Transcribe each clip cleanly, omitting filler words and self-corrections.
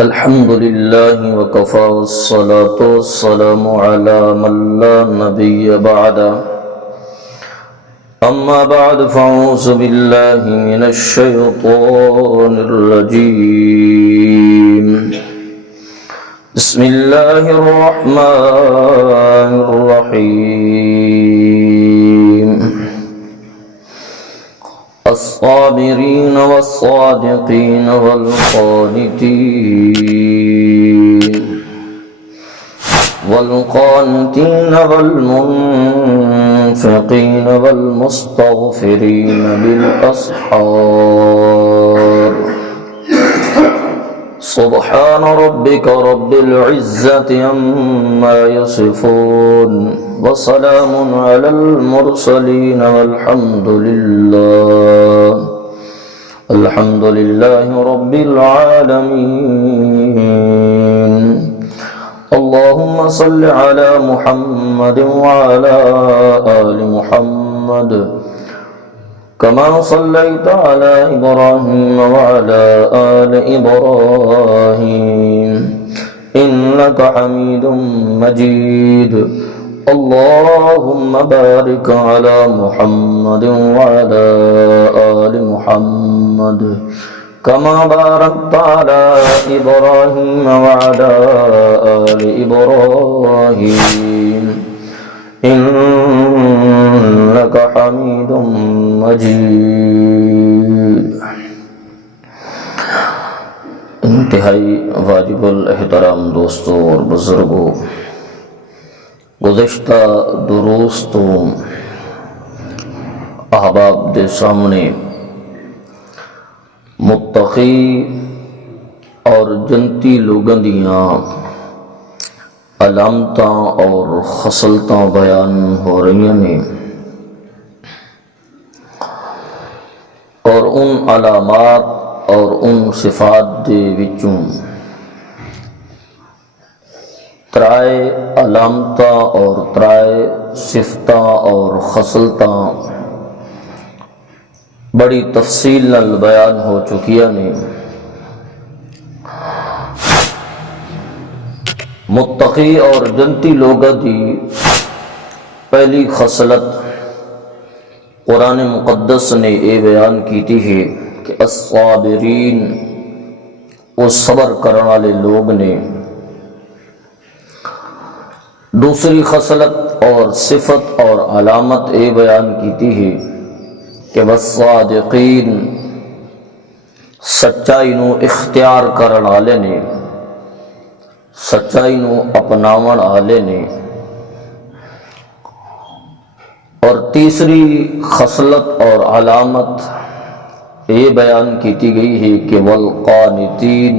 الحمد لله وكفى والصلاة والسلام على من لا نبي بعده أما بعد فأعوذ بالله من الشيطان الرجيم بسم الله الرحمن الرحيم الصابرين والصادقين والقانتين والمنفقين والمستغفرين بالأسحار سبحان ربك رب العزة عما يصفون وسلام على المرسلين والحمد لله رب العالمين اللهم صل على محمد وعلى آل محمد كما صليت على إبراهيم وعلى آل إبراهيم إنك حميد مجيد اللهم بارك على محمد وعلى آل محمد كما باركت على إبراهيم وعلى آل إبراهيم إنك حميد مجيد۔ انتہائی واجب الاحترام دوستوں اور بزرگوں، گزشتہ دروس تو احباب دے سامنے متقی اور جنتی لوگاں دیاں علامتاں اور خصلتاں بیان ہو رہی ہیں، اور ان علامات اور ان صفات دے وچوں ترائے علامتاں اور ترائے صفتاں اور خصلتاں بڑی تفصیل نال بیان ہو چکیاں نے۔ متقی اور جنتی لوگاں دی پہلی خصلت قرآن مقدس نے یہ بیان کیتی ہے کہ الصابرین، وہ صبر کرنے والے لوگ نے۔ دوسری خصلت اور صفت اور علامت یہ بیان کیتی ہے کہ والصادقین، سچائی نو اختیار کرن والے نے، سچائی نو اپناون والے نے۔ اور تیسری خصلت اور علامت یہ بیان کیتی گئی ہے کہ والقانتین،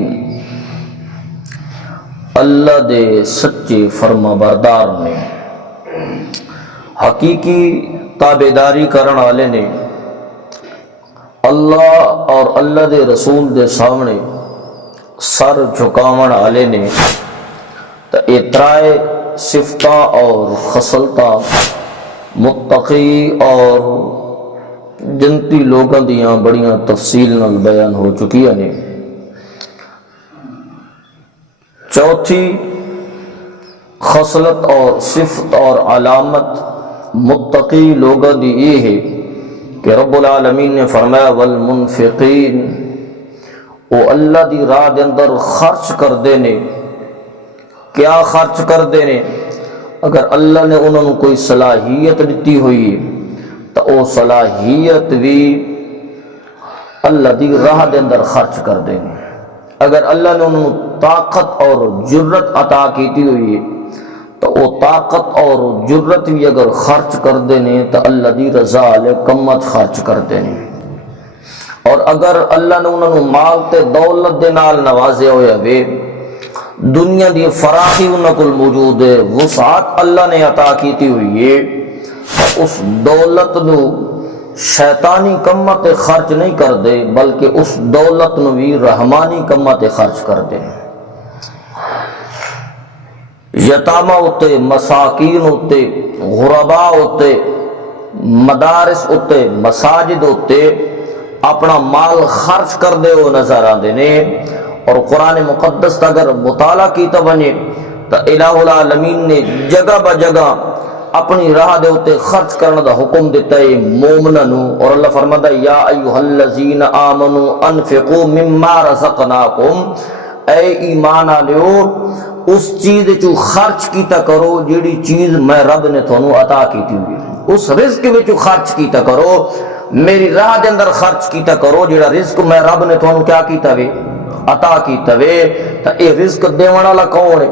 اللہ دے سچے فرما بردار نے، حقیقی تابعداری کرن والے نے، اللہ اور اللہ دے رسول دے سامنے سر جھکاون والے نے۔ تو یہ ترائے صفتاں اور خصلتاں متقی اور جنتی لوگاں دیاں بڑیاں تفصیل نال بیان ہو چکی ہیں۔ چوتھی خصلت اور صفت اور علامت متقی لوگاں دی یہ ہے کہ رب العالمین نے فرمایا والمنفقین، وہ اللہ دی راہ دے اندر خرچ کر دینے۔ کیا خرچ کر دینے؟ اگر اللہ نے انہوں نے کوئی صلاحیت دیتی ہوئی تو وہ صلاحیت بھی اللہ دی راہ دے اندر خرچ کر دینے۔ اگر اللہ نے انہوں نے طاقت اور جرت عطا کیتی ہوئی تو وہ طاقت اور جرت بھی اگر خرچ کر دینے تو اللہ دی رضا لے کمت خرچ کر دینے۔ اور اگر اللہ نے انہوں نے مال تے دولت دے نال نوازے ہوئے وے، دنیا دی فراخی انہوں کو موجود ہے، وسعت اللہ نے عطا کیتی ہوئی ہے، اس دولت نو شیطانی کمت خرچ نہیں کر دے بلکہ اس دولت نو بھی رحمانی کمت خرچ کر دے۔ یتامہ ہوتے، مساکین ہوتے، غرباء ہوتے، مدارس ہوتے، مساجد ہوتے، اپنا مال خرچ کر دے وہ نظر آتے نے۔ اور قرآن مقدس کا اگر مطالعہ کیتا بنے تو الہ العالمین نے جگہ با جگہ اپنی راہ دے ہوتے خرچ کرنے دا حکم دیتا ہے مومنانو۔ اور اللہ فرماتا ہے یا ایہا الذین آمنوا انفقوا مما رزقناکم، اے ایمان آلیو اس چیز چو خرچ کیتا کرو جیڑی چیز میں رب نے تھونو عطا کیتی ہوئی، اس رزق وچ خرچ کیتا کرو، میری راہ دے اندر خرچ کیتا کرو جیڑا رزق میں رب نے تھونو کیا کیتا وے عطا کیتا وے۔ تو اے رزق دیوان والا کون ہے؟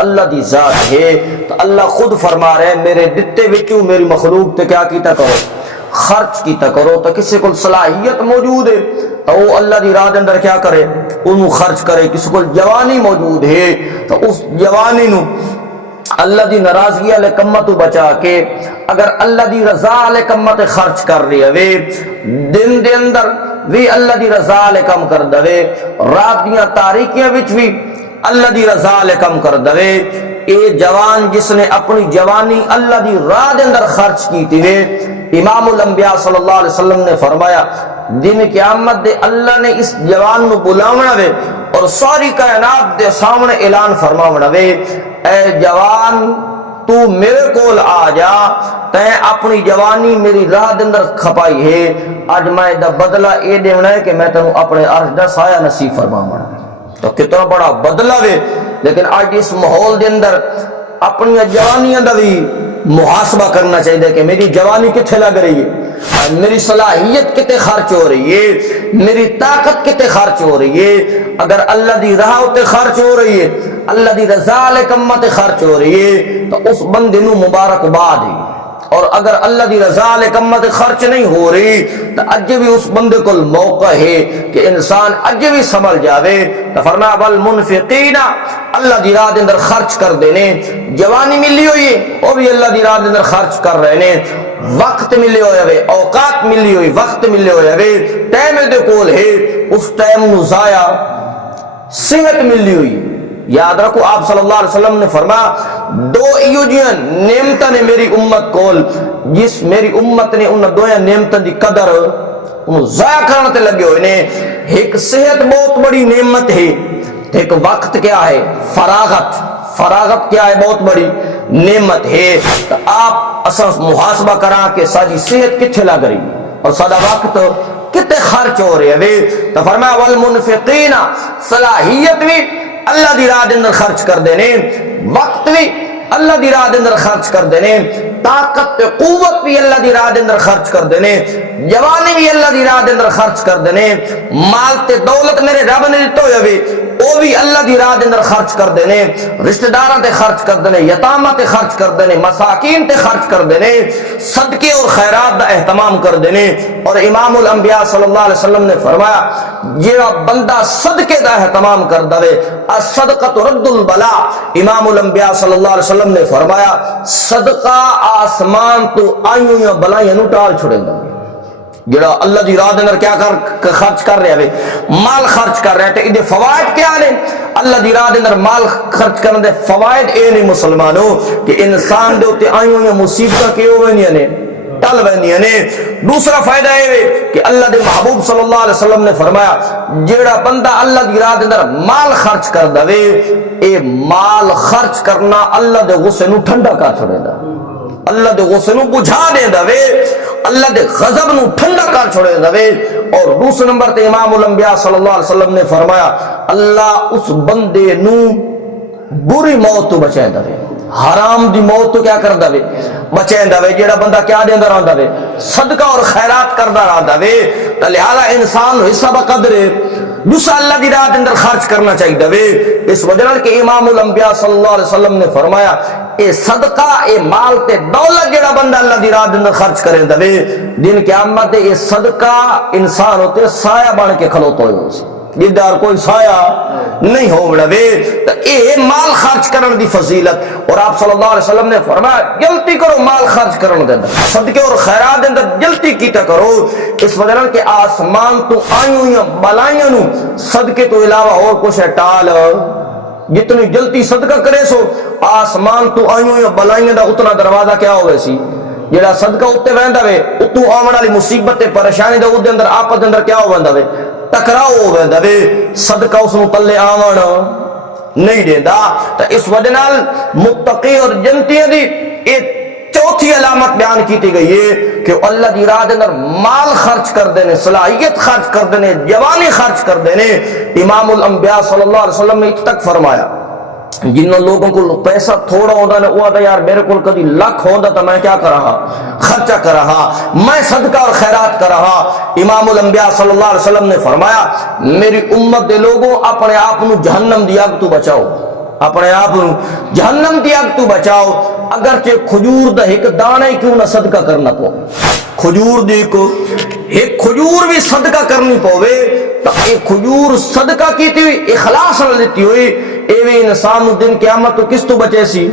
اللہ دی ذات ہے۔ تو اللہ خود فرما رہے ہیں میرے دتے وچوں میری مخلوق تے کیا کیتا کرو خرچ کیتا کرو۔ تو کسی کو صلاحیت موجود ہے تو وہ اللہ دی راہ دے اندر کیا کرے انہوں خرچ کرے۔ کسی کو جوانی موجود ہے تو اس جوانی نو اللہ دی ناراضگی والے کماں تو بچا کے اگر اللہ دی رضا والے کماں تے خرچ کر رہے وے، دن دے اندر بھی اللہ دی رضا والے کم کر دے، رات دیاں تاریکیاں وچ بھی اللہ دی رضا والے کم کر دے، اے جوان جس نے اپنی جوانی اللہ دی راہ دے اندر خرچ کیتی ہے، امام الانبیاء صلی اللہ علیہ وسلم نے فرمایا دن قیامت دے اللہ نے اس جوان نو بلاونا وے اور ساری کائنات دے سامنے اعلان فرماونا وے اے جوان تو میرے کول آ جا، تے اپنی جوانی میری راہ دے اندر کھپائی ہے، اج میں دا بدلہ اے دینا ہے کہ میں تینوں اپنے عرش دا سایہ نصیب فرماواں۔ تو کتنا بڑا بدلہ وے، لیکن آج اس ماحول دے اندر اپنی جوانیاں دا بھی محاسبہ کرنا چاہیے کہ میری جوانی کتنے لگ رہی ہے، میری صلاحیت کتنے خرچ ہو رہی ہے، میری طاقت کتنے خرچ ہو رہی ہے۔ اگر اللہ دی راہ تے خرچ ہو رہی ہے، اللہ دی رضا علیہ کمہ تے خرچ ہو رہی ہے تو اس بندے نو مبارکباد ہے۔ اور اگر اللہ دی رضا علیہ کمہ تے خرچ نہیں ہو رہی تو اج بھی اس بندے کو موقع ہے کہ انسان اج بھی سنبھل جاوے۔ تو فرمایا والمنفقین، اللہ دی راہ دے اندر خرچ کر دینے، جوانی ملی ہوئی ہے وہ بھی اللہ دی راہ دے اندر خرچ کر رہے نے، وقت ملے ہوئے وے، اوقات ملی ہوئی، وقت ملے ہوئے وے، ٹائم دے کول ہے، اس ٹائم نو ضائع، صحت ملی ہوئی۔ یاد رکھو آپ صلی اللہ علیہ وسلم نے فرمایا دو ایو جیاں نعمتاں نے میری امت کول، جس میری امت نے ان دو نعمتاں دی قدر انہوں ضائع کرنے تے لگے ہوئے نے۔ ایک صحت بہت بڑی نعمت ہے، ایک وقت کیا ہے فراغت، فراغت کیا ہے بہت بڑی نعمت ہے۔ تو آپ اصلا محاسبہ کرا کہ ساری صحت کتنے لگ رہی اور سارا وقت کتنے خرچ ہو رہے ہیں۔ تو فرمایا والمنفقین، صلاحیت بھی اللہ دی راہ دے اندر خرچ کر دینے، وقت بھی اللہ دی راہ دے اندر خرچ کر دینے، طاقت قوت بھی اللہ دی راہ دے اندر خرچ کر دینے، جوانی بھی اللہ دی راہ دے اندر خرچ کر دینے، مال تے دولت میرے رب نے دیتا ہویا وے وہ بھی اللہ دی راہ دے اندر خرچ کر دینے، رشتہ داراں تے خرچ کر دینے، یتاماں تے خرچ کر دینے، مساکین تے خرچ کر دینے، صدقے اور خیرات دا اہتمام کر دینے۔ اور امام الانبیاء صلی اللہ علیہ وسلم نے فرمایا جیڑا بندہ صدقے دا اہتمام کر دے، الصدقۃ رد البلا، امام الانبیاء صلی اللہ علیہ وسلم نے فرمایا صدقہ آسمان تو آئیوں یا بلائیاں نو ٹال چھڑے گا۔ جڑا اللہ دی راہ دے اندر کیا خرچ کر رہے ہیں، مال خرچ کر رہے ہیں، تو یہ فوائد کیا نے؟ اللہ دی راہ دے اندر مال خرچ کرنے دے فوائد اے نہیں مسلمانوں کہ انسان دے ہوتے آئیوں یا مصیبتاں کیوں ہوئے نے ٹل بندیاں نے۔ دوسرا فائدہ ہے کہ اللہ دے محبوب صلی اللہ علیہ وسلم نے فرمایا جیڑا بندہ اللہ دی راہ دے اندر مال خرچ کر دے، اے مال خرچ کرنا اللہ دے غصے نو ٹھنڈا کر چھوڑے دا، اللہ دے غصے نو بجھا دے دے، اللہ دے غضب نو ٹھنڈا کر چھوڑے دے۔ اور دوسرے نمبر تے امام الانبیاء صلی اللہ علیہ وسلم نے فرمایا اللہ اس بندے نو بری موت تو بچائے دے، حرام دی موت تو کیا کر دے بچائے دے۔ جیڑا بندہ کیا دے اندر آندا وے صدقہ اور خیرات کردا رہندا وے، تے لہذا انسان حصہ بقدر دوسرا اللہ دی راہ دے اندر خرچ کرنا چاہیے وے۔ اس وجہ نال کہ امام الانبیاء صلی اللہ علیہ وسلم نے فرمایا اے صدقہ اے مال تے دولت جیڑا بندہ اللہ دی راہ دے اندر خرچ کرے دے، دن قیامت اے صدقہ انسان ہوتے سایہ بن کے کھلوتا ہوئے، جدار کوئی سایہ نہیں ہو وے۔ تو اے مال خرچ کرنے دی فضیلت، اور آپ صلی اللہ علیہ وسلم نے فرمایا جلدی کرو مال خرچ کرنے دے اندر، صدقے اور خیرات دے اندر جلدی کیتا کرو۔ اس وجہ سے کہ آسمان تو آئیوں یا بلائیاں نو صدقے تو علاوہ اور کچھ ہے ٹال، جتنی جلدی صدقہ کرے سو آسمان تو آئیوں یا بلائیاں دا اتنا دروازہ کیا ہوئے سی جڑا صدقہ اتنے وہدا وے اتو آمن والی مصیبت پریشانی دے اندر آپس دے اندر کیا ہو ویندا وے ٹکراؤ ہو ویندا وے صدقہ اس نو تلے آون نہیں دیندا تے اس وجہ نال متقی اور جنتی دی ایک چوتھی علامت بیان کیتی گئی ہے کہ اللہ دی راہ دے اندر مال خرچ کر دینے صلاحیت خرچ کر دینے جوانی خرچ کر دینے امام الانبیاء صلی اللہ علیہ وسلم نے تک فرمایا جن لوگوں کو پیسہ تھوڑا ہوتا ہے وہ آتا یار میرے کو کبھی لاکھ ہوتا تو میں کیا کر رہا خرچہ کر رہا میں صدقہ اور خیرات کر رہا امام الانبیاء صلی اللہ علیہ وسلم نے فرمایا میری امت دے لوگوں اپنے آپ نو جہنم دی آگ تو بچاؤ اپنے آپ نو جہنم دی آگ تو بچاؤ اگرچہ کھجور دا ایک دانے کیوں نہ صدقہ کرنا پو کھجور دی کو ایک کھجور بھی صدقہ کرنی پوے تو ایک کھجور صدقہ کیتی ہوئی اخلاص نہ دیتی ہوئی ایوے انسان دن قیامت تو کس تو بچے سی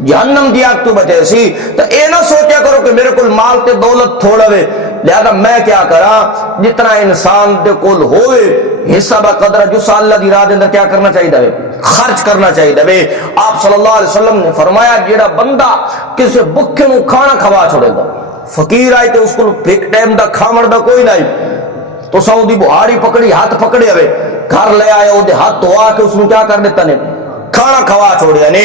جہنم دی آگ تو بچے سی تو اے نہ سوچیا کرو کہ میرے کول مال تے دولت تھوڑا وے لہذا میں کیا کرا جتنا انسان دے کول ہوئے حصہ با قدر جو اللہ دی راہ دے اندر کیا کرنا چاہیے دے خرچ کرنا چاہیے دے آپ صلی اللہ علیہ وسلم نے فرمایا جیڑا بندہ کسے بکھے نو کھانا کھوا چھوڑے دا فقیر آئے تے اس کو ایک ٹائم دا کھامڑ دا کوئی نہیں تو سعودی بہاری پکڑی ہاتھ پکڑے ہوئے گھر لے آئے وہ ہاتھ دھوا کے اس نے کیا کر دیتا نے کھانا کھوا چھوڑیا نے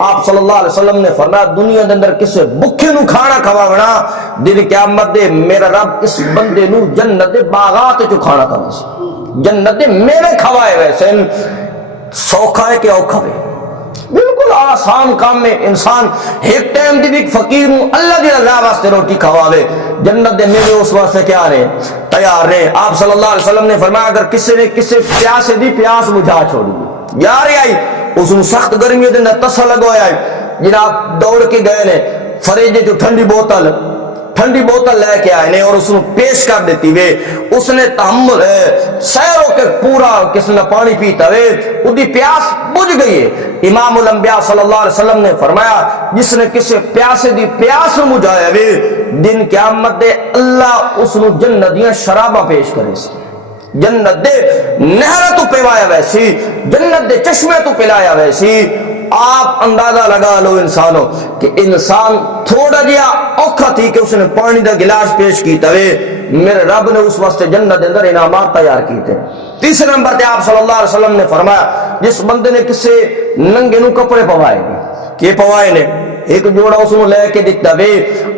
آپ صلی اللہ علیہ وسلم نے فرمایا دنیا دے اندر کسے بکھے نو کھانا کھواونا دن قیامت دے میرا رب اس بندے نو جنت دے باغات جو کھانا کھوا جنت دے میوے کھوائے ویسے سوکھا ہے کہ اوکھا ہے بالکل آسان کام میں انسان ایک ٹائم دی بھی فقیر ہوں اللہ دی رضا واسطے روٹی کھواوے جنت دے میوے اس واسطے کیا رہے تیار رہے آپ صلی اللہ علیہ وسلم نے فرمایا اگر کسی نے کسی پیاسے دی پیاس بجھا چھوڑی یار آئی اس نے سخت گرمی دے اندر تسا لگوایا جناب دوڑ کے گئے نے فریج جو ٹھنڈی بوتل لے کے آئے نے اور اس نے پیش کر دیتی وے اس نے تحمل سیروں کے پورا کس نے پانی پیتا وے ادھی پیاس بجھ گئی ہے امام الانبیاء صلی اللہ علیہ وسلم نے فرمایا جس نے کسی پیاسے دی پیاس مجھایا وے دن قیامت دے اللہ اس نے جنت دیاں شرابہ پیش کرے سی جنت دے نہر تو پیوایا ویسی جنت دے چشمے تو پلایا ویسی آپ اندازہ لگا لو انسانوں کہ انسان تھوڑا جیا اوکھا تھی کہ اس نے پانی دا گلاس پیش کیتا وے میرے رب نے اس واسطے جنت دے اندر انعامات تیار کیتے تیسرے نمبر تے آپ صلی اللہ علیہ وسلم نے فرمایا جس بندے نے کسے ننگے نو کپڑے پوائے کہ پوائے نے ایک جوڑا اس نے لے کے دیتا وے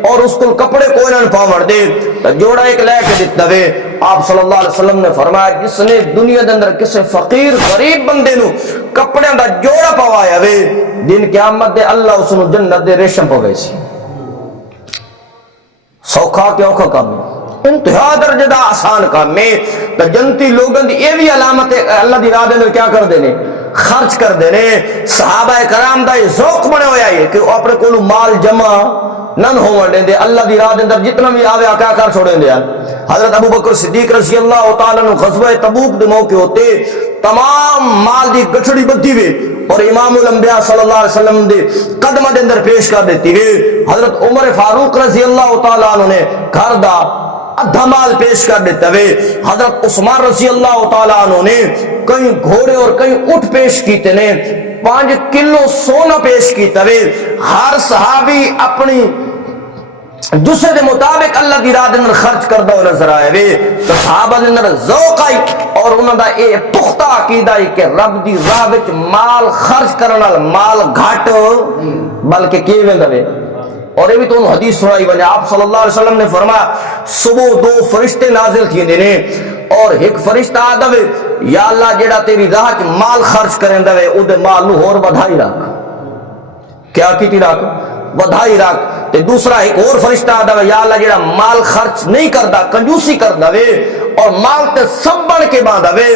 اور اس کو کپڑے کوئی نہ پاوڑ دے تو جوڑا ایک لے کے دیتا وے آپ صلی اللہ علیہ وسلم نے فرمایا جس نے دنیا دے اندر کسے فقیر غریب بندے نو کپڑے دا جوڑا پوایا وے دن قیامت دے اللہ اس نے جنت دے ریشم پوے سی سوکھا کیا اوکھا کام انتہا درجہ دا آسان کام میں تو جنتی لوگوں دی یہ بھی علامت اللہ دی راہ دے اندر کیا کر دینے خرچ کر دینے صحابہ کرام دا یہ ذوق بنے ہویا ہے کہ وہ اپنے کولو مال جمع نن ہون دے اللہ دی راہ دے اندر جتنا بھی آوے کیا کر چھوڑیں دے حضرت ابو بکر صدیق رضی اللہ تعالیٰ نے غزوہ تبوک دے موقع ہوتے تمام مال دی گچھڑی بدھی ہوئے اور امام الانبیاء صلی اللہ علیہ وسلم دے قدمہ دے اندر پیش کر دیتی ہوئے حضرت عمر فاروق رضی اللہ تعالیٰ نے گھر دا ادھا مال پیش کر دیتا ہوئے حضرت عثمان رضی اللہ تعالیٰ عنہ نے کئی گھوڑے اور کئی اٹھ پیش کیتے نے 5 کلو سونا پیش کیتا ہوئے ہر صحابی اپنی دوسرے دے مطابق اللہ دی راہ دے اندر خرچ کردہ ہو نظر آئے وے تو صحابہ دے اندر ذوق آئی اور انہوں دا اے پختہ عقیدہ آئی کہ رب دی راہ وچ مال خرچ کرنا مال گھٹ بلکہ کیے ویندہ وے اور یہ بھی تو انہوں حدیث سنائی بنے آپ صلی اللہ علیہ وسلم نے فرمایا صبح 2 فرشتے نازل تھیں دینے اور ایک فرشتہ آدھوے یا اللہ جیڑا تیری راہ چ مال خرچ کریں دوے او دے مال نو اور بدھائی رکھ کیا کیتی رکھ بدھائی رکھ تے دوسرا ایک اور فرشتہ آدھوے یا اللہ جیڑا مال خرچ نہیں کردا کنجوسی کر دوے اور مال تے سب بڑھ کے باندھ دوے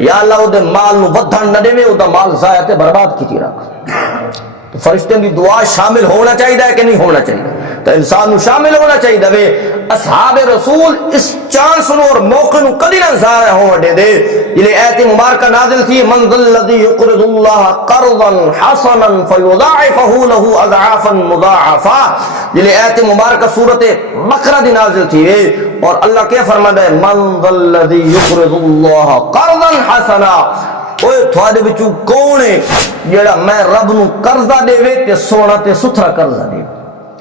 یا اللہ او دے مال نو بدھن نہ دے او دا مال ضائع تے برباد کیتی رکھ تو فرشتے دی دعا شامل ہونا چاہیے کہ نہیں ہونا چاہیے تو انسان نو شامل ہونا چاہیے اصحاب رسول اس چانس نو اور موقع نو کدی نہ ضائع ہون دے یہ ایت مبارکہ نازل تھی من ذا الذی یقرض اللہ قرضا حسنا فیضاعفه له اضعافا مضاعفا یہ ایت مبارکہ سورۃ بقرہ دی نازل تھی اور اللہ کیا فرماتا ہے من ذا الذی یقرض اللہ قرضا حسنا اوے تھوڑے بچو کون ہے جیڑا میں رب نو قرضہ دے وے تے سونا تے ستھرا قرضہ دے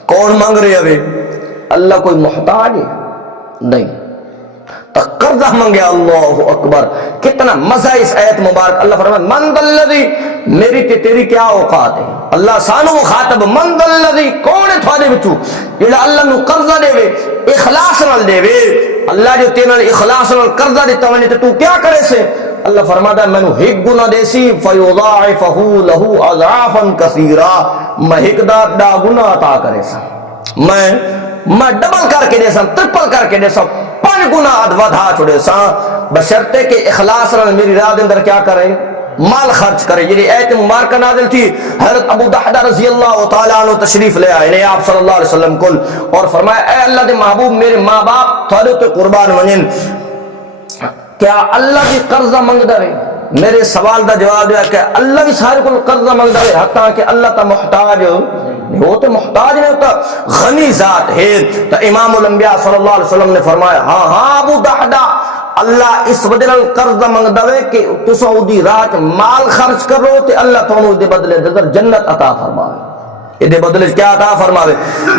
کون مانگ رہے ہوئے اللہ کوئی محتاج ہے؟ نہیں. تو قرضہ منگے. اللہ اکبر, کتنا مزہ اس آیت مبارک. اللہ فرمائے من ذا الذی, میری تے تیری کیا اوقات ہے. اللہ سانو مخاطب, من ذا الذی, کون ہے تھوڑے بچو جڑا اللہ نو قرضہ دے وے اخلاص نال دے وے. اللہ جو تیرے نال اخلاص نال قرضہ دیتا وے تے تو کیا کرے سے. اللہ فرماتا ہے مینوں ایک گناہ دیسی فیضاعفہ لہ اضعافا کثیرا, میں ایک دا گناہ عطا کرے سا, میں ڈبل کر کے دے سا, ٹرپل کر کے دے سا, 5 گنا ودھا چھوڑے سا, بشرطے کہ اخلاص نال میری راہ دے اندر کیا کرے, مال خرچ کرے. یہ آیت مبارکہ نازل تھی, حضرت ابو دحدہ رضی اللہ تعالیٰ عنہ تشریف لے آئے نے آپ صلی اللہ علیہ وسلم کل, اور فرمایا اے اللہ دے محبوب, میرے ماں باپ تھوڑے تے قربان ونجن, کیا اللہ بھی قرضہ منگ دے. میرے سوال دا جواب دیا کہ اللہ بھی سارے کو قرضہ منگ دے, حتیٰ کہ اللہ تا محتاج وہ تو محتاج نہیں ہوتا, غنی ذات ہے. تو امام الانبیاء صلی اللہ علیہ وسلم نے فرمایا ہاں ہاں ابو دحدہ, اللہ اس وجہ نال قرضہ منگ دے کہ تساں اودی راہ مال خرچ کرو تے اللہ تانوں دے بدلے در جنت عطا فرماوے. یہ بدلے کیا عطا فرماوے,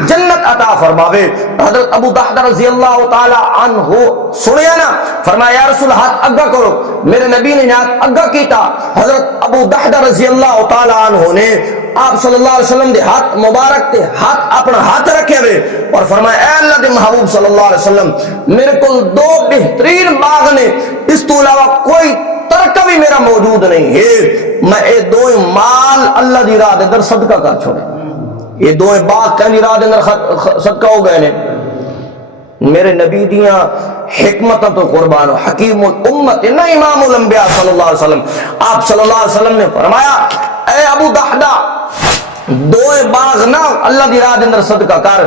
جنت عطا فرماوے. حضرت ابو دحدہ رضی اللہ تعالی عنہ سنیا نا, فرمایا یا رسول ہاتھ اگا کرو. میرے نبی نے ہاتھ اگا کیتا. حضرت ابو دحدہ رضی اللہ تعالی عنہ نے آپ صلی اللہ علیہ وسلم دے ہاتھ مبارک تے ہاتھ اپنا ہاتھ رکھے ہوئے اور فرمایا اے اللہ دے محبوب صلی اللہ علیہ وسلم, میرے کو 2 بہترین باغ نے, اس تو علاوہ کوئی ترکہ بھی میرا موجود نہیں ہے, میں اے 2 مال اللہ دی راہ دے اندر صدقہ کر چھوڑے. یہ 2 باغ کہیں راہ دے اندر صدقہ ہو گئے نے. میرے نبی دیاں حکمتاں تو قربان, حکیم الامت نہ امام الانبیاء صلی اللہ علیہ وسلم. آپ صلی اللہ علیہ وسلم نے فرمایا اے ابو دحدہ 2 باغ نہ اللہ دی راہ دے اندر صدقہ کر,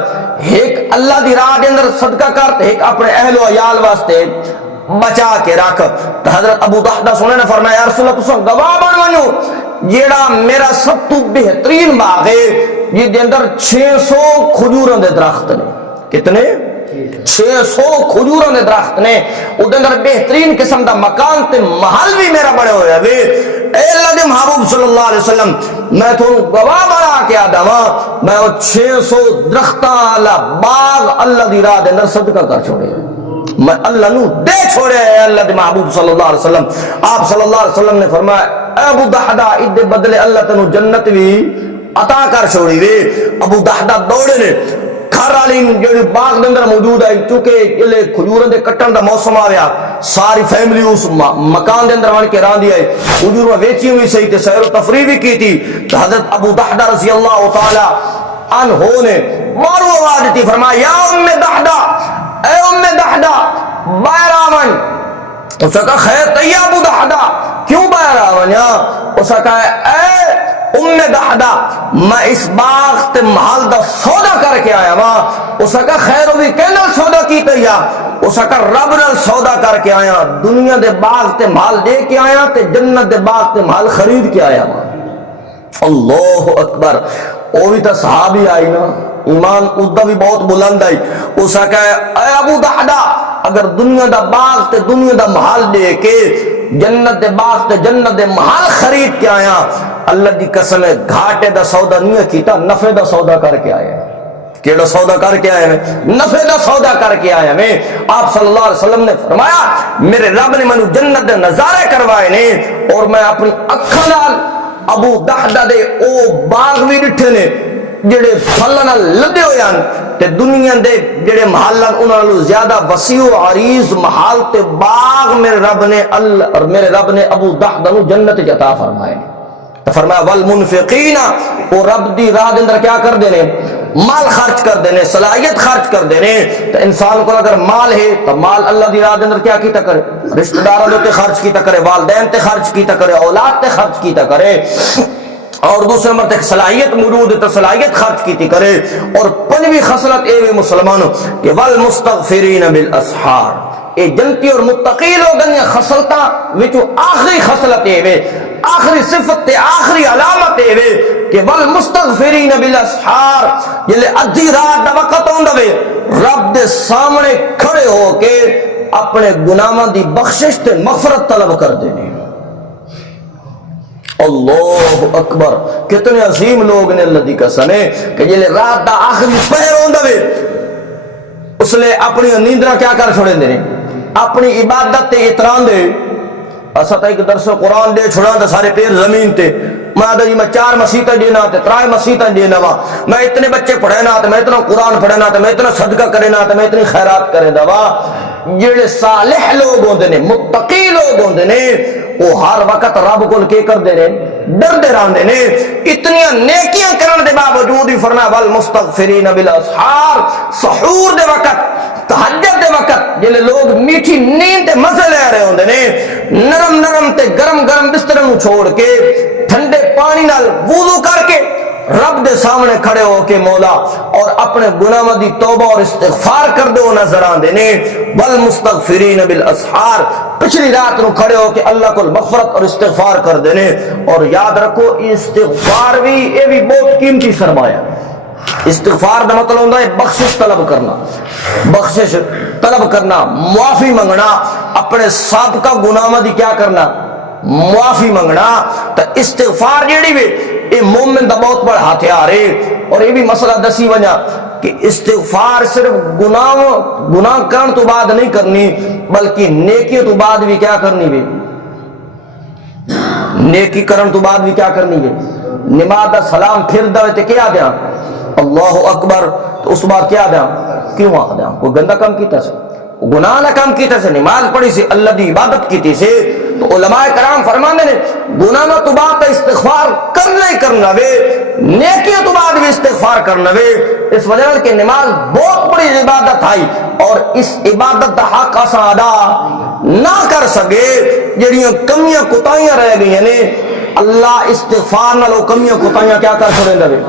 ایک اللہ دی راہ دے اندر صدقہ کر, ایک اپنے اہل و عیال واسطے بچا کے رکھ. تو حضرت ابو دحدہ سنے نے فرمایا یا رسول اللہ تساں گواہ بن ونجو, جیڑا میرا سب تو بہترین باغ ہے یہ دے اندر 600 کھجوراں دے درخت نے. کتنے؟ 600 کھجوراں دے درخت نے. او دے اندر بہترین قسم دا مکان تے محل بھی میرا بڑے ہوئے وے. اے اللہ دے محبوب صلی اللہ علیہ وسلم, میں تو گواہ بنا کے آدما, میں وہ 600 درختاں والا باغ اللہ دی راہ دے اندر صدقہ کر چھوڑے, میں اللہ نو دے چھوڑے. اے اللہ دے محبوب صلی اللہ علیہ وسلم, آپ صلی اللہ علیہ وسلم نے فرمایا اے ابو دحدہ ادے بدلے اللہ تنو جنت بھی عطا کر چھوڑی وے. ابو دحدہ دوڑے نے گھر والی جڑی باغ دے اندر موجود ہے, چونکہ جلے کھجوراں دے کٹن دا موسم آیا, ساری فیملی اس مکان دے اندر وان کے راندی آئی, کھجوراں ویچی ہوئی صحیح تے سیر و تفریح بھی کی تھی. تو حضرت ابو دحدہ رضی اللہ تعالی عنہ نے مارو آواز دیتی, فرمایا یا ام دحدہ, اے ام دحدہ باہر آمن. اس نے کہا خیر تیہ ابو دحدہ, کیوں باہر آمن؟ اس نے کہا اے ام دحدہ میں اس باغ تے محل دا سودا کر کے آیا وہاں. اس نے کہا خیر ہوئی کہنا سودا کی تیہ؟ اس نے کہا رب نال سودا کر کے آیا, دنیا دے باغ تے محل دے کے آیا تے جنت دے باغ تے محل خرید کے آیا وہاں. اللہ اکبر. وہ بھی تو صحابی آئی نا, ایمان ادھا بھی بہت بلند آئی. اس نے کہا اے ابو دحدہ اگر دنیا دا باغ تے دنیا دا محل دے کے جنت دے باغ تے جنت دے محل خرید کے آیا, اللہ دی قسم ہے گھاٹے دا سودا نہیں کیتا, نفع دا سودا کر کے آیا. کیڑا سودا کر کے آیا میں؟ نفع دا سودا کر کے آیا میں. آپ صلی اللہ علیہ وسلم نے فرمایا میرے رب نے مینوں جنت دے نظارے کروائے نے, اور میں اپنی اکھاں نال ابو دحدہ دے او باغ بھی ڈٹھے نے جڑے پھلاں نال لدے ہوئے ہیں, تے دنیا دے جڑے محل انہاں نالوں زیادہ وسیع و عریض محل تے باغ میرے رب نے ابو دحدہ نو جنت عطا فرمائے. تو فرمایا والمنفقین, وہ رب دی راہ دے اندر کیا کر دینے, مال خرچ کر دینے, صلاحیت خرچ کر دینے. تو انسان کو اگر مال ہے تو مال اللہ دی راہ دے اندر کیا کیتا کرے, رشتہ داراں تے خرچ کیتا کرے, والدین تے خرچ کیتا کرے, اولاد تے خرچ کیتا کرے. اور دوسرے نمبر تک صلاحیت موجود ہے تو صلاحیت خرچ کیتی کرے. اور پنجویں خصلت اے وی مسلمانوں کہ والمستغفرین بالاسحار, اے جنتی اور متقی لوگاں دی خصلتاں وچوں آخری خصلت اے وے, آخری صفت تے آخری علامت اے وے کہ والمستغفرین بالاسحار, جلے ادھی رات دا وقت ہوندا وے رب دے سامنے کھڑے ہو کے اپنے گناہاں دی بخشش تے مغفرت طلب کر دینے. اللہ اکبر. کتنے عظیم لوگ نے اللہ دی قسم ہے کہ جلے رات دا آخری پہر ہوندا وے اس لیے اپنی نیندرہ کیا کر چھوڑیں دے اپنی عبادت تے اتران دے اسا تا ایک درس قرآن دے چھوڑا تا سارے پیر زمین تے میں 4 مسیحتیں دینا تے 3 مسیحتیں دینا وا میں اتنے بچے پڑھینا تے میں اتنا قرآن پڑھینا تے میں اتنا صدقہ کرنا تے میں اتنی خیرات کرے دا وا جڑے صالح لوگ ہوندے نے متقی لوگ ہوندے نے وہ ہر وقت رب کول کے کر دے نے ڈر دے راندے نے اتنی نیکیاں کرن دے باوجود ہی فرمایا والمستغفرین بالاسحار سحور دے وقت تہجد دے وقت جلے لوگ میٹھی نیند تے مزے لے رہے ہوندے نے نرم نرم تے گرم گرم بستر نو چھوڑ کے ٹھنڈے پانی نال وضو کر کے رب دے سامنے کھڑے ہو کے مولا اور اپنے گناہاں دی توبہ اور استغفار کر دو نظر آندے نے والمستغفرین بالاسحار پچھلی رات نو کھڑے ہو کے اللہ کو مغفرت اور استغفار کر دینے اور یاد رکھو استغفار بھی یہ بھی بہت قیمتی سرمایہ استغفار دا مطلب ہوتا ہے بخشش طلب کرنا بخشش طلب کرنا معافی منگنا اپنے سابقہ گناہاں دی کیا کرنا معافی منگنا تو استغفار جیڑی بھی یہ مومن دا بہت بڑا ہتھیار ہے اور یہ بھی مسئلہ دسی وجہ کہ استغفار صرف گناہ کرن تو بعد نہیں کرنی بلکہ نیکی تو بعد بھی کیا کرنی بھی نیکی کرن تو بعد بھی کیا کرنی بھی نماز دا سلام پھر دوے تے کیا دیا اللہ اکبر تو اس بعد کیا دیا کیوں آ دیا کوئی گندہ کام کیتا سے گناہ نہ کام کیتا سے نماز پڑھی سے اللہ دی عبادت کیتی سے تو علماء کرام فرماندے نے گناہ نہ تو بعد استغفار کرنا ہی کرنا وے نیکی تو بعد بھی استغفار کرنا وے اس وجہ کہ نماز بہت بڑی عبادت ہے اور اس عبادت دا حق اساں ادا نہ کر سکے جڑیاں کمیاں کوتاہیاں رہ گئی ہیں اللہ استغفار نال او کمیاں کوتاہیاں کیا کر چھوڑے دے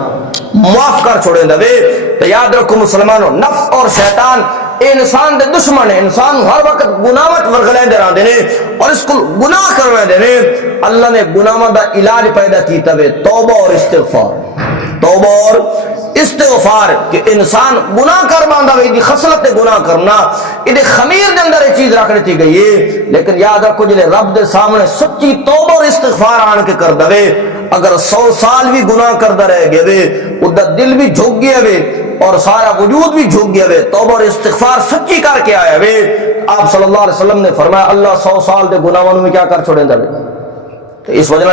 معاف کر چھوڑے دے تو یاد رکھو مسلمانوں نفس اور شیطان انسان دے دشمن ہے انسان ہر وقت گناہت ورغلیں دے رہاں دینے اور اس کو گناہ کروے دینے اللہ نے گناہ دا علاج پیدا کی تبے توبہ اور استغفار کہ انسان گناہ کر باندھا وے دی خصلت گناہ کرنا یہ خمیر دے اندر یہ چیز رکھ لیتی گئی ہے لیکن یاد رکھو جلے رب دے سامنے سچی توبہ اور استغفار آن کے کر دے اگر 100 سال بھی گناہ کردا رہ گئے وے ادا دل بھی جھک گیا وے اور سارا وجود بھی جھک گیا وے توبہ اور استغفار سچی کر کے آیا وے آپ صلی اللہ علیہ وسلم نے فرمایا اللہ 100 سال دے گناہوں میں کیا کر چھوڑیں دے تو اس وجہ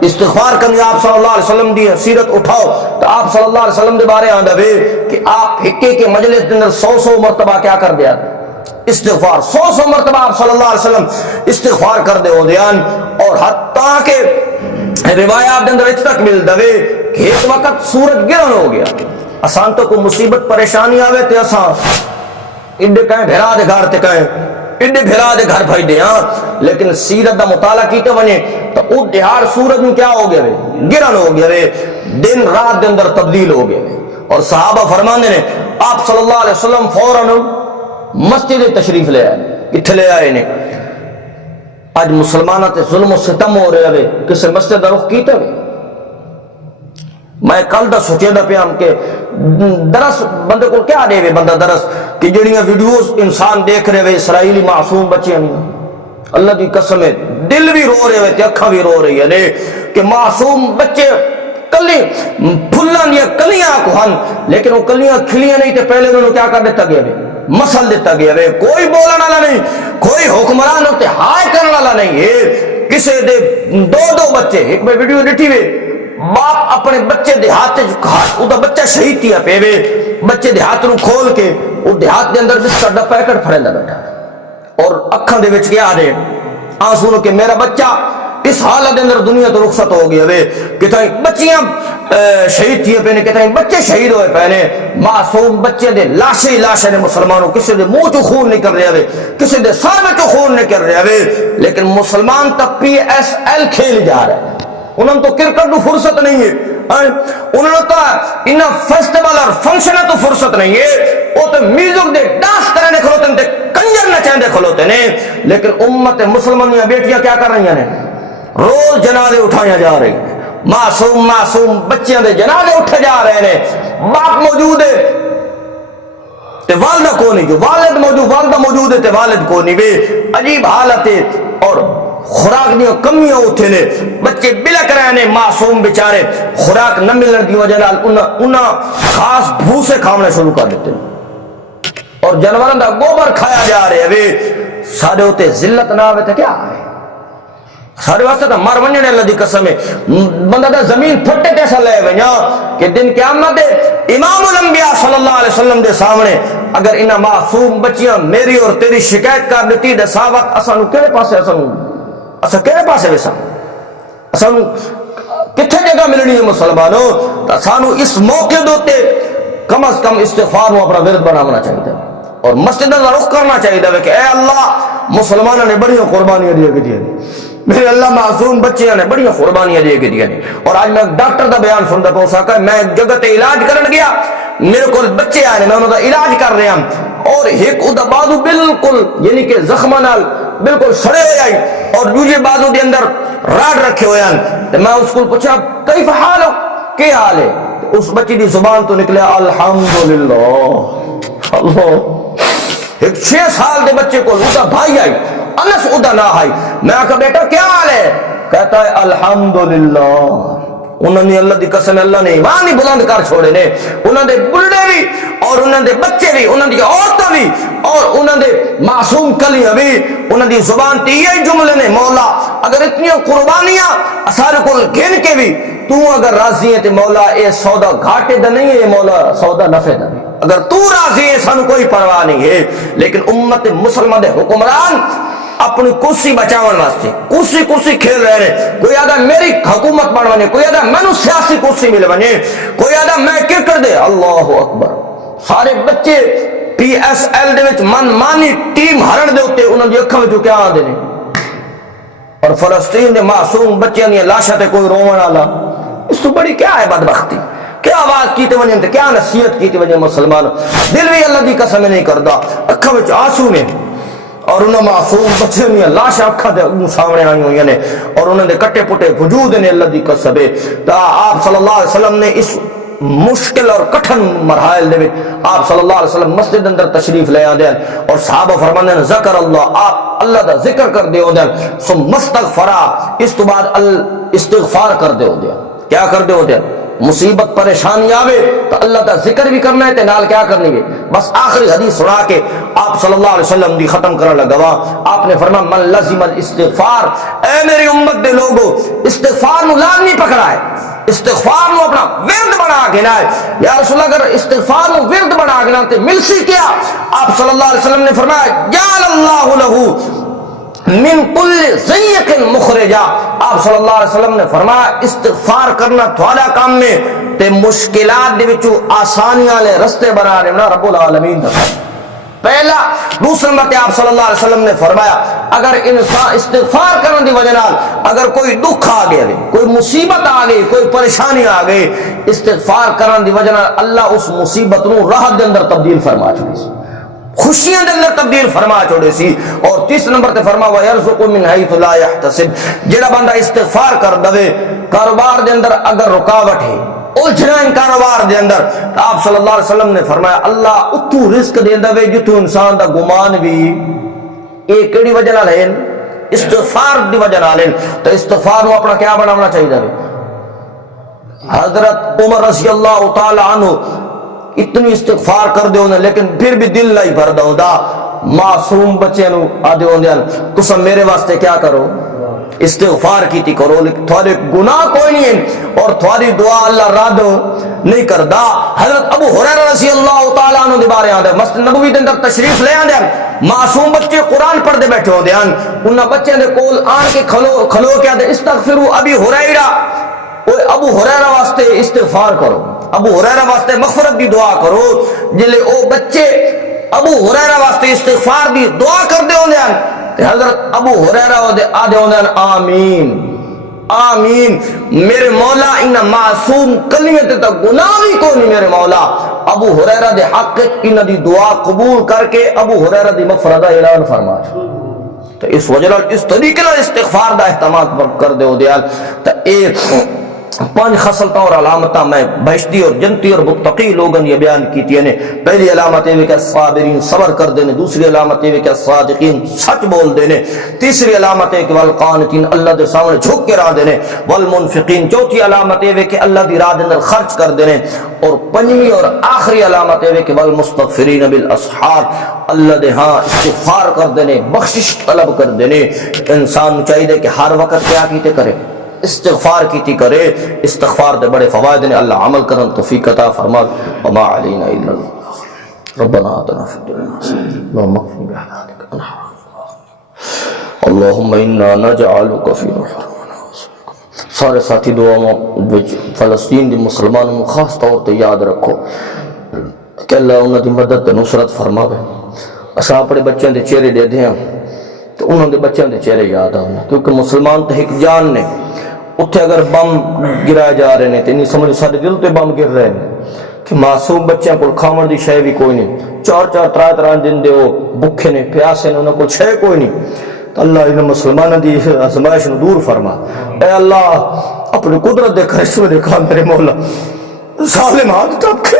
استغفار کرنی آپ صلی اللہ علیہ وسلم دی سیرت اٹھاؤ تو آپ صلی اللہ علیہ وسلم دے بارے آندہ وے کہ آپ حکے کے مجلس دے اندر 100 مرتبہ کیا کر دیا استغفار 100 مرتبہ آپ صلی اللہ علیہ وسلم استغفار کر دے ہو دیان اور حتیٰ کہ روایات دے اندر اس تک مل دوے کہ ایک وقت سورج گرہن ہو گیا آسان تو کوئی مصیبت پریشانی آوے تے آسان اڈے کہیں بھیرا دے گھر تے کہیں اڈے بھیرا دے گھر بھائی دے ہاں لیکن سیرت دا مطالعہ کیتے بنے تو او دہار سورج میں کیا ہو گیا وے گرہن ہو گیا وے دن رات دے اندر تبدیل ہو گیا وے اور صحابہ فرمانے نے آپ صلی اللہ علیہ وسلم فوراً مسجد تشریف لے آئے کتھے لے آئے نے آج مسلمانہ تے ظلم و ستم ہو رہے ہوئے کسے مسجد دا رخ کیتے ہوئے میں کل دا سوچے دا پیام کے درس بندے کو کیا دے ہوئے بندہ درس کہ جڑیاں ویڈیوز انسان دیکھ رہے ہوئے اسرائیلی معصوم بچے نہیں اللہ دی قسم ہے دل بھی رو رہے ہوئے تے اکھا بھی رو رہی ہے کہ معصوم بچے کلی پھلاں دیا کلیاں کو ہن لیکن وہ کلیاں کھلیاں نہیں تے پہلے انہوں کیا کر دیتا گیا بھی مسل دیتا گیا وے کوئی بولن والا نہیں کوئی حکمران ہوتے ہائے کرنے والا نہیں ہے کسے دے 2 بچے ایک میں ویڈیو ڈٹھی وے باپ اپنے بچے دے ہاتھ دا بچہ شہید تیا پہ وے بچے دے ہاتھ نو کھول کے وہ دیہات دے اندر بسکٹ دا پیکٹ پھڑے دا بیٹھا اور اکھاں دے وچ کیا دے آنسو کہ میرا بچہ اس حالت اندر دنیا تو رخصت ہو گیا وے کتنے بچیاں شہید تھے پہنے کتنے بچے شہید ہوئے پہنے معصوم بچے دے لاشے ہی لاشے نے مسلمانوں کسی دے منہ چو خون نکل رہے ہوئے کسی دے سر میں چو خون نکل رہے ہوئے لیکن مسلمان تک PSL کھیل جا رہے ہیں انہوں تو کرکٹ تو فرصت نہیں ہے انہوں تو انہاں فیسٹیول اور فنکشن تو فرصت نہیں ہے وہ تو میوزک دے ڈانس کرنے کھلوتے ہیں کنجر نچیں دے کھلوتے ہیں لیکن امت مسلمانیاں بیٹیاں کیا کر رہی ہیں روز جنازے اٹھایا جا رہی ہیں معصوم بچیاں دے جنازے اٹھے جا رہے ہیں باپ موجود ہے تے والدہ کو نہیں جو والد موجود والدہ موجود ہے تے والد کو نہیں بے عجیب حالت ہے اور خوراک دیاں کمیاں اٹھے نے بچے بلک رہے نے معصوم بیچارے خوراک نہ ملنے دی وجہ نال انہاں خاص بھوسے کھاونے شروع کر دیتے ہیں اور جانوراں دا گوبر کھایا جا رہا ہے، سارے ہوتے ذلت نہ آوے تو کیا ہے؟ سارے واسطے تو مر ونجنے اللہ دی قسم ہے، بندہ دا زمین پھٹے تیسا لے ونیا کہ دن قیامت دے امام الانبیاء صلی اللہ علیہ وسلم دے سامنے اگر انہاں معصوم بچیاں میری اور تیری شکایت کر دیتی دے ساوت اسانو کہڑے پاسے اسا کہڑے پاسے ویسا اسانو کتھے جگہ ملنی ہے مسلمانوں؟ تو سانو اس موقع دوتے کم از کم استغفار میں اپنا ورد بنانا چاہیے اور مسجد کا رخ کرنا چاہیے کہ اے اللہ مسلمانوں نے بڑی قربانیاں دیے کہ دیے میرے اللہ معصوم بچے نے بڑی قربانیاں دیے کہ دیے۔ اور آج میں ڈاکٹر دا بیان سنتا پہنچ سکا، میں جگہ تے علاج کرن گیا، میرے کو بچے آئے میں انہوں دا علاج کر رہا ہوں اور ایک ادا بازو بالکل یعنی کہ زخمہ نال بالکل سڑے ہوئے آئی اور دوسرے بازو دے اندر راڈ رکھے ہوئے ہیں، تو میں اس کو پوچھا کیف حال ہو، کیا حال ہے؟ اس بچی دی زبان تو نکلے الحمدللہ۔ اللہ ایک 6 سال دے بچے کو ادا بھائی آئی انس ادا نہ آئی، میں کہا بیٹا کیا حال ہے؟ کہتا ہے الحمدللہ۔ انہوں نے اللہ دی قسم اللہ نے ایمان ہی بلند کر چھوڑے نے، انہوں نے بلڈے بھی اور انہوں نے بچے بھی، انہوں نے عورتیں بھی اور انہوں نے معصوم کلیاں بھی، انہوں نے زبان تے یہ جملے نے مولا اگر اتنی قربانیاں سارے کو گن کے بھی تو اگر راضی ہے تو مولا اے سودا گھاٹے دا نہیں ہے، مولا سودا نفع دا نہیں، اگر تو راضی ہے سانو کوئی پرواہ نہیں ہے۔ لیکن امت مسلمان دے حکمران اپنی کرسی بچاون واسطے کرسی کھیل رہے ہیں، کوئی آدھا میری حکومت بن بنے، کوئی آدھا میں سیاسی کرسی مل بنے، کوئی آدھا میں کرکٹ دے، اللہ اکبر۔ سارے بچے پی ایس ایل دے وچ من مانی ٹیم ہرن دے ہوتے انہوں نے اکھاں وچوں کیا آندے نے، اور فلسطین دے معصوم بچیاں دی لاشاں تے کوئی روون والا، اس تو بڑی کیا ہے بدبختی؟ کیا آواز کیتے وجہ تے کیا نصیحت کیتے وجہ مسلمان دل بھی اللہ دی قسم نہیں کردا، اکھاں وچ آنسو نے اور انہاں معصوم بچیاں دی لاشاں اکھاں دے سامنے آئی ہوئی نے اور انہاں دے کٹے پٹے وجود نے اللہ دی قسم ہے۔ تا آپ صلی اللہ علیہ وسلم نے اس مشکل اور کٹھن مرحلے دے وچ آپ صلی اللہ علیہ وسلم مسجد اندر تشریف لے آندے اور صحابہ فرماندے ہیں ذکر اللہ، آپ اللہ دا ذکر کر دے ہوندے ثم مستغفرا، اس تو بعد استغفار کر دے ہوندے، کیا کر دے ہوندے؟ مصیبت پریشانی آوے تو اللہ کا ذکر بھی کرنا ہے تے نال کیا کرنی ہے؟ بس آخری حدیث سنا کے آپ صلی اللہ علیہ وسلم دی ختم کرنے لگا، آپ نے فرمایا من لزم الاستغفار، اے میری امت دے لوگوں استغفار نو لازمی پکڑا ہے، استغفار نو اپنا ورد بنا کے نہ ہے۔ یا رسول اللہ اگر استغفار نو ورد بنا کے نہ تے مل سی کیا؟ آپ صلی اللہ علیہ وسلم نے فرمایا جعل اللہ لہو من کل ضیق مخرجا، آپ صلی اللہ علیہ وسلم نے فرمایا استغفار کرنا تھوڑا کام میں تے مشکلات دے وچوں آسانیاں لے رستے بنا رہنا رب العالمین دا پہلا۔ دوسرے نمبر آپ صلی اللہ علیہ وسلم نے فرمایا اگر انسان استغفار کرنے دی وجہ نال اگر کوئی دکھ آ گیا، کوئی مصیبت آ گئی، کوئی پریشانی آ گئی، استغفار کرنے دی وجہ نال اللہ اس مصیبت نو راحت دے اندر تبدیل فرما چھوڑے سی، خوشیاں دے اندر تبدیل فرما چھوڑے سی۔ اور تیسرے نمبر تے فرما وَيَرْزُقُ مِنْ حَيْثُ لَا يَحْتَسِبُ، جڑا بندہ استغفار کر دے کاروبار دے اندر اگر رکاوٹ ہے الجھنا ان کاروبار دے اندر، آپ صلی اللہ علیہ وسلم نے فرمایا اللہ اتو رزق دیندا وے جتوں انسان دا گمان بھی، اے کیڑی وجہ نال ہے؟ استغفار دی وجہ نال ہے۔ تو استغفار نو اپنا کیا بنانا چاہیے؟ حضرت عمر رضی اللہ تعالی عنہ اتنی استغفار کر دے ہوندے لیکن پھر بھی دل نہیں بھردا ہوندا، معصوم بچے نو آدے ہوندے تساں میرے واسطے کیا کرو؟ استغفار کیتی کرو، تھوڑے گناہ کوئی نہیں ہے اور تھوڑی دعا اللہ رد نہیں کردا۔ حضرت ابو ہریرہ رضی اللہ تعالیٰ عنہ دے بارے آندے مسجد نبوی دے اندر تشریف لے آندے معصوم بچے قرآن پڑھتے بیٹھے ہوندے ہیں، انہاں بچے دے کول آن کے کھلو کے آندے استغفروا ابی ہریرہ، اوے ابو ہریرہ واسطے استغفار کرو، ابو ہریرہ واسطے مغفرت دی دعا کرو۔ جلے او بچے ابو ہریرہ واسطے استغفار دی دعا کر دے ہوندے ہیں تے حضرت ابو ہریرہ آدھے ہوندے ہیں آمین آمین، میرے مولا انہاں معصوم کلمے تے تا گناہ بھی کو نہیں، میرے مولا ابو ہریرہ دے حق انہاں دی دعا قبول کر کے ابو ہریرہ دی مغفرت دا اعلان فرما۔ تو اس وجہ اس طریقے نال استغفار دا اہتمام کر دے ہو دیا۔ تو اے پانچ خصلتاں اور علامتاں میں بہشتی اور جنتی اور متقی لوگوں یہ بیان کیتی ہیں. پہلی علامت یہ کہ صابرین صبر کر دینے، دوسری علامت یہ کہ صادقین سچ بول دینے، تیسری علامت ہے کہ والقانتین اللہ دے سامنے جھک کے راہ دینے، والمنفقین چوتھی علامت یہ کہ اللہ دی راہ دے اندر خرچ کر دینے، اور پنجویں اور آخری علامت یہ کہ والمستغفرین بالاسحار اللہ دے ہاں استغفار کر دینے، بخشش طلب کر دینے. انسان چاہیے کہ ہر وقت کیا کیتے کرے، استغفار کیتی کرے. استغفار دے بڑے فوائد نے، اللہ عمل کرن توفیق عطا فرما. وما علینا الا اللہ. ربنا آتنا فی الدنیا حسنۃ اللهم اغفر بحلالک اللهم انا نجعلک فی نحورنا. سارے ساتھی دعاؤں فلسطین دی مسلمانوں کو خاص طور تے یاد رکھو کہ اللہ انہاں دی مدد تے نصرت فرماوے. اساں اپنے بچوں دے چہرے دے دیاں تو انہوں دے بچوں دے چہرے یاد آؤں، کیونکہ مسلمان تے ایک جان نے. اتھے اگر بم گرائے جا رہے ہیں تو نہیں سمجھو سارے دل تے بم گر رہے ہیں کہ معصوم بچوں کو کھاون دی شے بھی کوئی نہیں، چار ترائے دن دے وہ بھوکے نے پیاسے نے، انہاں کو شے کوئی نہیں. تو اللہ انہاں مسلمانوں دی آزمائش نو دور فرما. اے اللہ اپنی قدرت دے کرشمے دکھا میرے مولا، ظالم ہاتھ ٹپ کے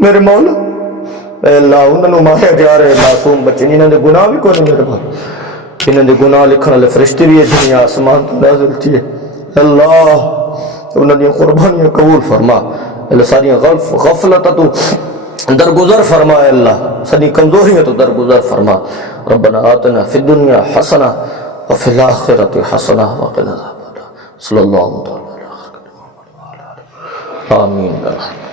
میرے مولا. اے اللہ انہوں مارے جا رہے معصوم بچے، انہوں نے گناہ بھی کوئی نہیں میرے بھائی، انہوں نے گناہ لکھن والے فرشتے بھی دنیا آسمان تو نازل تھے. اللہ انہوں نے قربانیاں قبول فرما. اللہ ساری غفلت تو درگزر فرما. اللہ ساری کمزوریاں تو درگزر فرما. ربنا آتنا فی الدنیا حسنہ وفی الآخرۃ حسنہ وقنا عذاب النار. صلی اللہ علیہ وسلم. آمین.